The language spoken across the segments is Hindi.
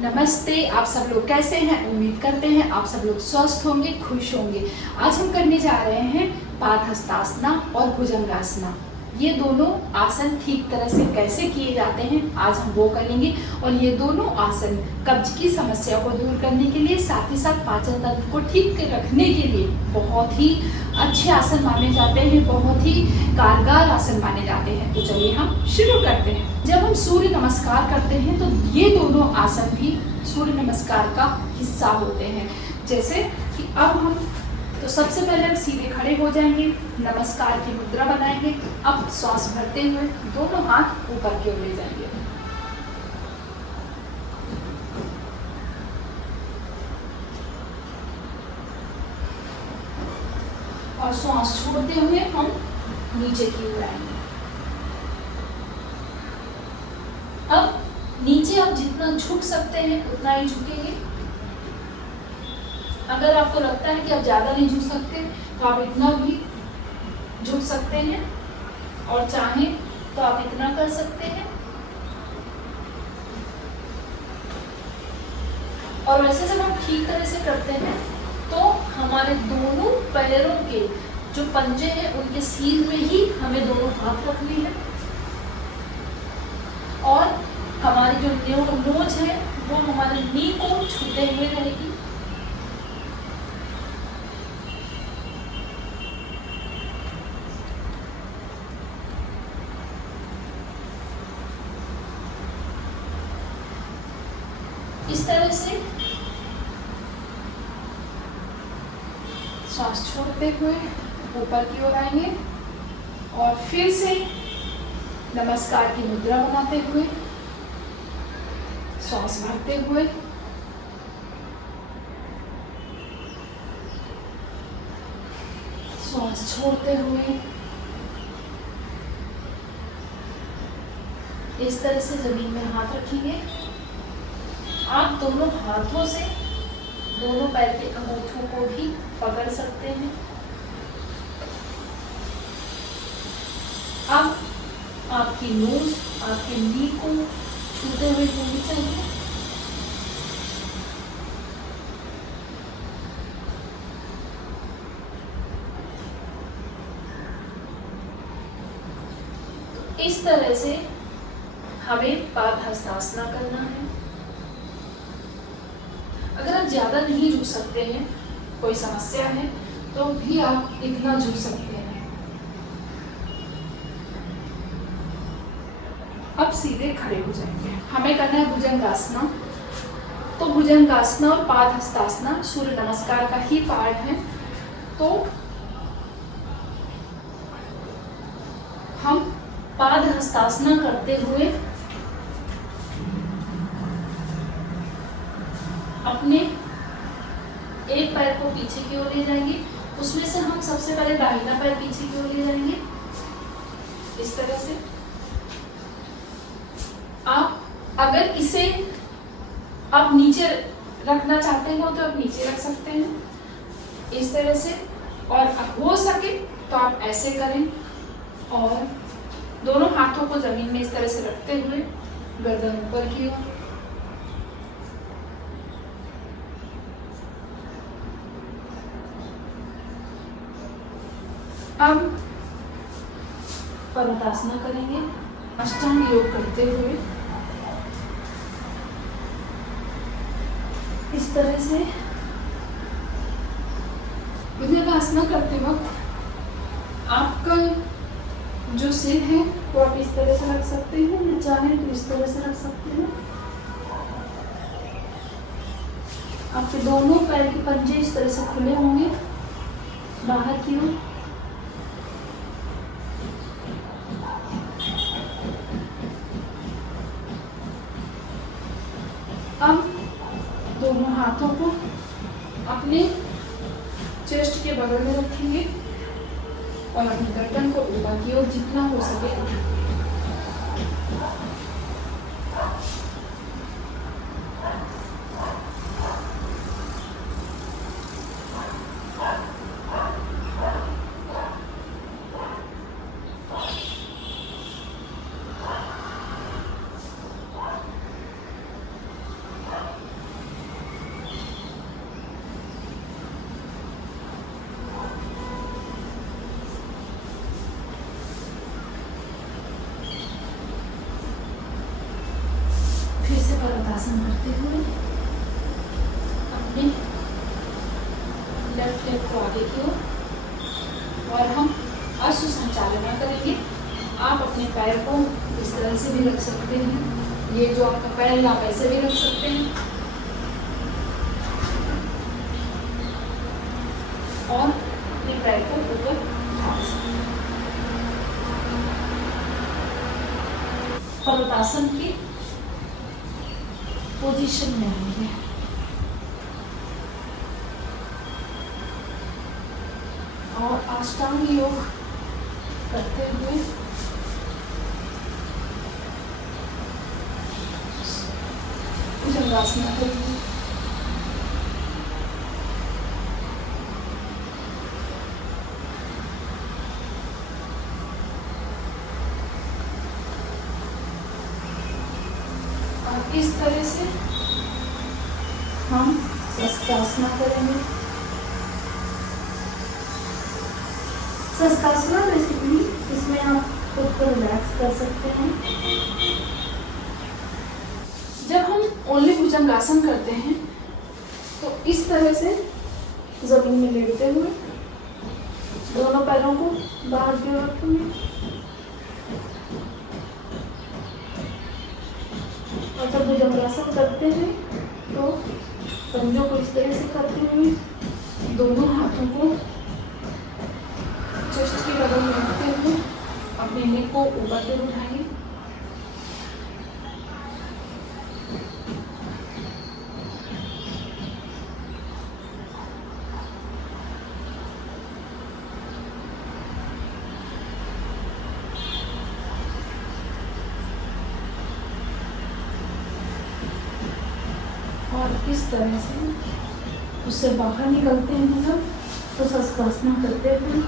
नमस्ते। आप सब लोग कैसे हैं? उम्मीद करते हैं आप सब लोग स्वस्थ होंगे, खुश होंगे। आज हम करने जा रहे हैं पादहस्तासना और भुजंगासना। ये दोनों आसन ठीक तरह से कैसे किए जाते हैं आज हम वो करेंगे। और ये दोनों आसन कब्ज की समस्या को दूर करने के लिए, साथ ही साथ पाचन तंत्र को ठीक रखने के लिए बहुत ही अच्छे आसन माने जाते हैं, बहुत ही कारगर आसन माने जाते हैं। तो चलिए हम शुरू करते हैं। जब हम सूर्य नमस्कार करते हैं तो ये दोनों आसन भी सूर्य नमस्कार का हिस्सा होते हैं। जैसे कि अब हम तो सबसे पहले हम सीधे खड़े हो जाएंगे, नमस्कार की मुद्रा बनाएंगे। अब श्वास भरते हुए दोनों हाथ ऊपर की ओर ले जाएंगे और श्वास छोड़ते हुए हम नीचे की ओर आएंगे। अब नीचे आप जितना झुक सकते हैं उतना ही झुकेंगे। अगर आपको लगता है कि आप ज्यादा नहीं झुक सकते तो आप इतना भी झुक सकते हैं, और चाहें तो आप इतना कर सकते हैं। और वैसे जब हम ठीक तरह से करते हैं तो हमारे दोनों पैरों के जो पंजे हैं उनके सीध में ही हमें दोनों हाथ रखनी है, और हमारी जो नोज है वो हमारे नी को छूते हुए रहेगी। इस तरह से श्वास छोड़ते हुए ऊपर की ओर आएंगे और फिर से नमस्कार की मुद्रा बनाते हुए श्वास भरते हुए श्वास छोड़ते हुए इस तरह से जमीन में हाथ रखेंगे। आप दोनों हाथों से दोनों पैर के अंगूठों को भी पकड़ सकते हैं। अब आपकी नोज आपके नी को छूते हुए होनी चाहिए। तो इस तरह से हमें पादहस्तासना करना है। अगर आप ज्यादा नहीं झुक सकते हैं, कोई समस्या है, तो भी आप इतना झुक सकते हैं। अब सीधे खड़े हो जाएंगे। हमें करना है भुजंगासना। तो भुजंगासना और पादहस्तासना सूर्य नमस्कार का ही पार्ट है। तो हम पादहस्तासना करते हुए अपने एक पैर को पीछे की ओर ले जाएंगे। उसमें से हम सबसे पहले दाहिना पैर पीछे की ओर ले जाएंगे इस तरह से। आप अगर इसे आप नीचे रखना चाहते हो तो आप नीचे रख सकते हैं इस तरह से, और हो सके तो आप ऐसे करें और दोनों हाथों को जमीन में इस तरह से रखते हुए गर्दन ऊपर की ओर। अब पर्वतासना करेंगे अष्टांग योग करते हुए इस तरह से। भुजंगासना करते वक्त आपका जो सिर है वो आप इस तरह से रख सकते हैं, या चाहें तो इस तरह से रख सकते हैं। आपके दोनों पैर के पंजे इस तरह से खुले होंगे बाहर की ओर। अब दोनों हाथों को अपने चेस्ट के बगल में रखेंगे और अपनी गर्दन को ऊपर की ओर जितना हो सके को आगे की ओर और हम अश्व संचालना करेंगे। आप अपने पैर को इस तरह से भी रख सकते हैं, ये जो आपका पैर है आप ऐसे भी रख सकते हैं और अपने पैर को ऊपर उठा सकते हैं। पर्वतासन की पोजीशन में आएंगे और अष्टांग योग करते हुए भुजंगासन करेंगे। और इस तरह से हम शस्त्रासन करेंगे। शस्त्रासन बेसिकली इसमें आप खुद को रिलैक्स कर सकते हैं। जब हम ओनली भुजंगासन करते हैं तो इस तरह से जमीन में लेटते हुए दोनों पैरों को बाहर की ओर रखेंगे और जब भुजंगासन करते हैं तो पंजों को इस तरह से करते हुए दोनों हाथों को चेस्ट के बगल में रखते हुए अपने नेक को ऊपर की ओर उठाइए। और इस तरह से उससे बाहर निकलते हैं जब तो शस्त्रासन करते हुए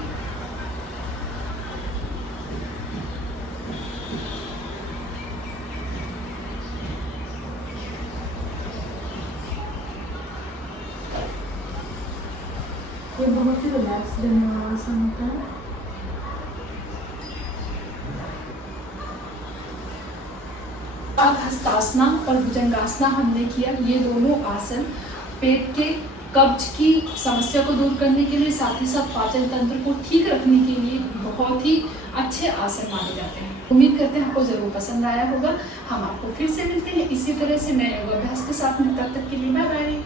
ये बहुत ही रिलैक्स देने वाला आसन होता है। हस्तासना और भुजंगासना हमने किया। ये दोनों आसन पेट के कब्ज की समस्या को दूर करने के लिए, साथ ही साथ पाचन तंत्र को ठीक रखने के लिए बहुत ही अच्छे आसन माने जाते हैं। उम्मीद करते हैं आपको जरूर पसंद आया होगा। हम आपको फिर से मिलते हैं इसी तरह से नए योगाभ्यास के साथ में। तब तक के लिए बाय बाय।